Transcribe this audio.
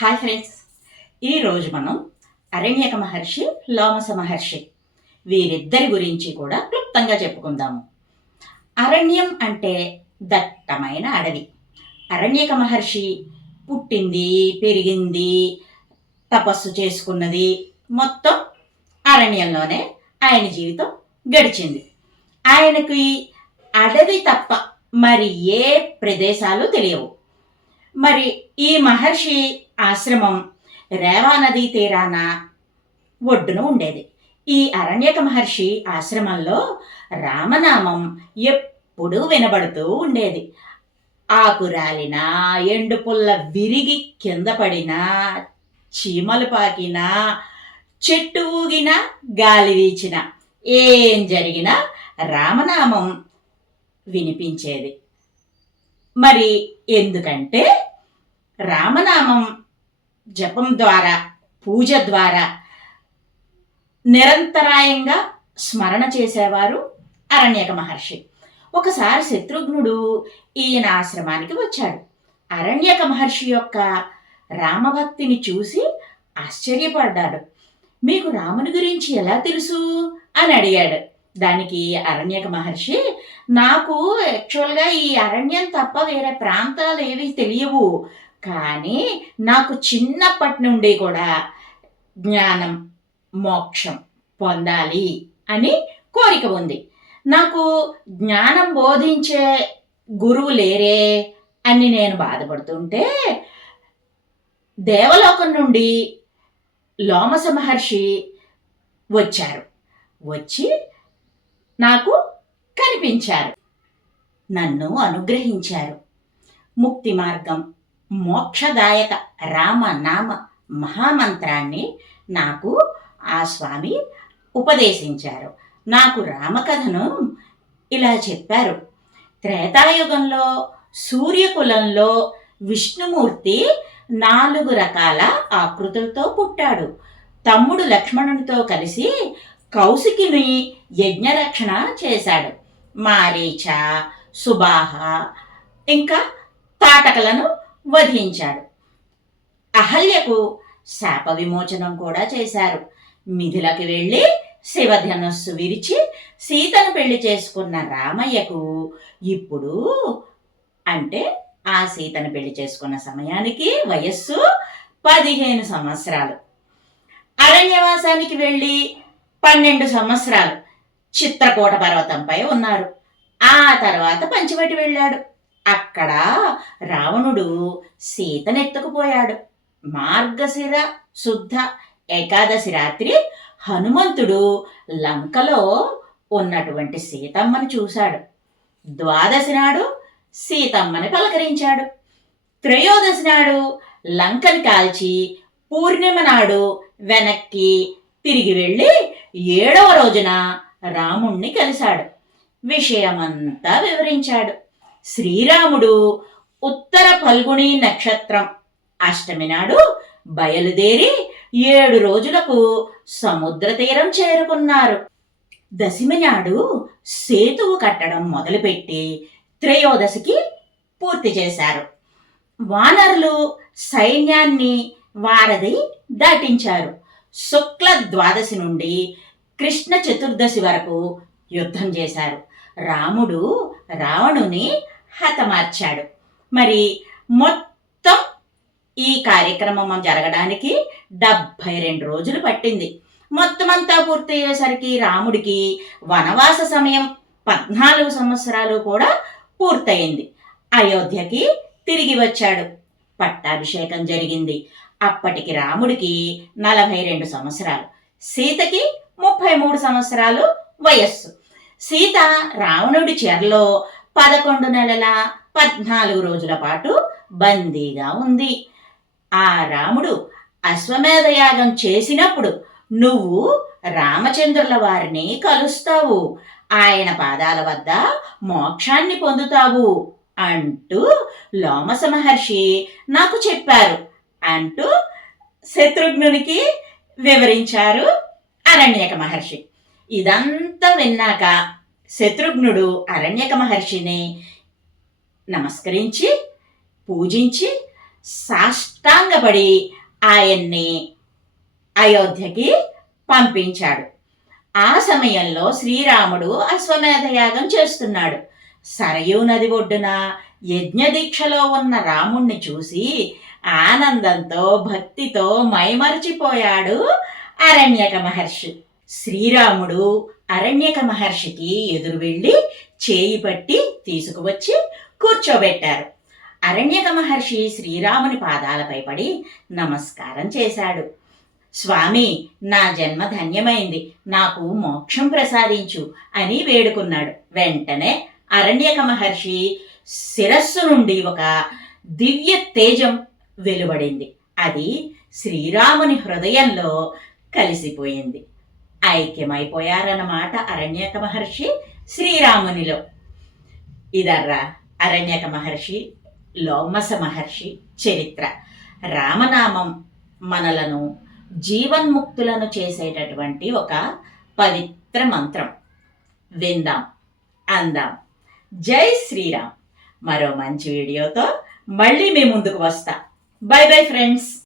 Hi friends, ఈరోజు మనం అరణ్యక మహర్షి, లోమస మహర్షి వీరిద్దరి గురించి కూడా క్లుప్తంగా చెప్పుకుందాము. అరణ్యం అంటే దట్టమైన అడవి. అరణ్యక మహర్షి పుట్టింది, పెరిగింది, తపస్సు చేసుకున్నది మొత్తం అరణ్యంలోనే ఆయన జీవితం గడిచింది. ఆయనకి అడవి తప్ప మరి ఏ ప్రదేశాలు తెలియవు. మరి ఈ మహర్షి ఆశ్రమం రేవా నదీ తీరాన ఒడ్డున ఉండేది. ఈ అరణ్యక మహర్షి ఆశ్రమంలో రామనామం ఎప్పుడూ వినబడుతూ ఉండేది. ఆకు రాలినా, ఎండు పుల్ల విరిగి కింద పడినా, చీమలు పాకినా, చెట్టు ఊగినా, గాలి వీచిన, ఏం జరిగినా రామనామం వినిపించేది. మరి ఎందుకంటే రామనామం జపం ద్వారా, పూజ ద్వారా నిరంతరాయంగా స్మరణ చేసేవారు అరణ్యక మహర్షి. ఒకసారి శత్రుఘ్నుడు ఈయన ఆశ్రమానికి వచ్చాడు. అరణ్యక మహర్షి యొక్క రామభక్తిని చూసి ఆశ్చర్యపడ్డాడు. మీకు రాముని గురించి ఎలా తెలుసు అని అడిగాడు. దానికి అరణ్యక మహర్షి, నాకు యాక్చువల్గా ఈ అరణ్యం తప్ప వేరే ప్రాంతాలు ఏవి తెలియవు, కానీ నాకు చిన్నప్పటి నుండి కూడా జ్ఞానం, మోక్షం పొందాలి అని కోరిక ఉంది. నాకు జ్ఞానం బోధించే గురువు లేరే అని నేను బాధపడుతుంటే దేవలోకం నుండి లోమస మహర్షి వచ్చారు. వచ్చి నాకు కనిపించారు, నన్ను అనుగ్రహించారు. ముక్తి మార్గం, మోక్షదాయక రామ నామ మహామంత్రాన్ని నాకు ఆ స్వామి ఉపదేశించారు. నాకు రామకథను ఇలా చెప్పారు. త్రేతాయుగంలో సూర్యకులంలో విష్ణుమూర్తి 4 రకాల ఆకృతులతో పుట్టాడు. తమ్ముడు లక్ష్మణునితో కలిసి కౌశికిని యజ్ఞరక్షణ చేశాడు. మారీచ, సుబాహ ఇంకా తాటకలను వధించాడు. అహల్యకు శాప విమోచనం కూడా చేశారు. మిథిలకు వెళ్ళి శివధనస్సు విరిచి సీతను పెళ్లి చేసుకున్న రామయ్యకు ఇప్పుడు అంటే ఆ సీతను పెళ్లి చేసుకున్న సమయానికి వయస్సు 15 సంవత్సరాలు. అరణ్యవాసానికి వెళ్ళి 12 సంవత్సరాలు చిత్రకూట పర్వతంపై ఉన్నారు. ఆ తర్వాత పంచవటి వెళ్ళాడు. అక్కడ రావణుడు సీతనెత్తుకుపోయాడు. మార్గశిర శుద్ధ ఏకాదశి రాత్రి హనుమంతుడు లంకలో ఉన్నటువంటి సీతమ్మను చూశాడు. ద్వాదశి నాడు సీతమ్మని పలకరించాడు. త్రయోదశి నాడు లంకని కాల్చి పూర్ణిమ నాడు వెనక్కి తిరిగి వెళ్ళి 7వ రోజున రాముణ్ణి కలిశాడు. విషయమంతా వివరించాడు. శ్రీరాముడు ఉత్తర ఫల్గుణి నక్షత్రం అష్టమి నాడు బయలుదేరి 7 రోజులకు సముద్ర తీరం చేరుకున్నారు. దశమి నాడు సేతువు కట్టడం మొదలుపెట్టి త్రయోదశికి పూర్తి చేశారు. వానరులు సైన్యాన్ని వారధి దాటించారు. శుక్ల ద్వాదశి నుండి కృష్ణ చతుర్దశి వరకు యుద్ధం చేశారు. రాముడు రావణుని హతమార్చాడు. మరి మొత్తం ఈ కార్యక్రమం జరగడానికి 72 రోజులు పట్టింది. మొత్తం అంతా పూర్తయ్యేసరికి రాముడికి వనవాస సమయం 14 సంవత్సరాలు కూడా పూర్తయింది. అయోధ్యకి తిరిగి వచ్చాడు. పట్టాభిషేకం జరిగింది. అప్పటికి రాముడికి 42 సంవత్సరాలు, సీతకి 33 సంవత్సరాలు వయస్సు. సీత రావణుడి చెరలో 11 నెలల 14 రోజుల పాటు బందీగా ఉంది. ఆ రాముడు అశ్వమేధ యాగం చేసినప్పుడు నువ్వు రామచంద్రుల వారిని కలుస్తావు, ఆయన పాదాల వద్ద మోక్షాన్ని పొందుతావు అంటూ లోమస మహర్షి నాకు చెప్పారు అంటూ శత్రుఘ్నునికి వివరించారు అరణ్యక మహర్షి. ఇదంతా విన్నాక శత్రుఘ్నుడు అరణ్యక మహర్షిని నమస్కరించి పూజించి సాష్టాంగపడి ఆయన్ని అయోధ్యకి పంపించాడు. ఆ సమయంలో శ్రీరాముడు అశ్వమేధ యాగం చేస్తున్నాడు. సరయూ నది ఒడ్డున యజ్ఞదీక్షలో ఉన్న రాముణ్ణి చూసి ఆనందంతో భక్తితో మైమరిచిపోయాడు అరణ్యక మహర్షి. శ్రీరాముడు అరణ్యక మహర్షికి ఎదురు వెళ్ళి చేయి పట్టి తీసుకువచ్చి కూర్చోబెట్టారు. అరణ్యక మహర్షి శ్రీరాముని పాదాలపై పడి నమస్కారం చేశాడు. స్వామి, నా జన్మ ధన్యమైంది, నాకు మోక్షం ప్రసాదించు అని వేడుకున్నాడు. వెంటనే అరణ్యక మహర్షి శిరస్సు నుండి ఒక దివ్య తేజం వెలువడింది. అది శ్రీరాముని హృదయంలో కలిసిపోయింది. ఐక్యమైపోయారన్నమాట అరణ్యక మహర్షి శ్రీరామునిలో. ఇదర్రా అరణ్యక మహర్షి, లోమస మహర్షి చరిత్ర. రామనామం మనలను జీవన్ముక్తులను చేసేటటువంటి ఒక పవిత్ర మంత్రం. విందాం, అందాం. జై శ్రీరామ్. మరో మంచి వీడియోతో మళ్ళీ మీ ముందుకు వస్తా. By bye friends.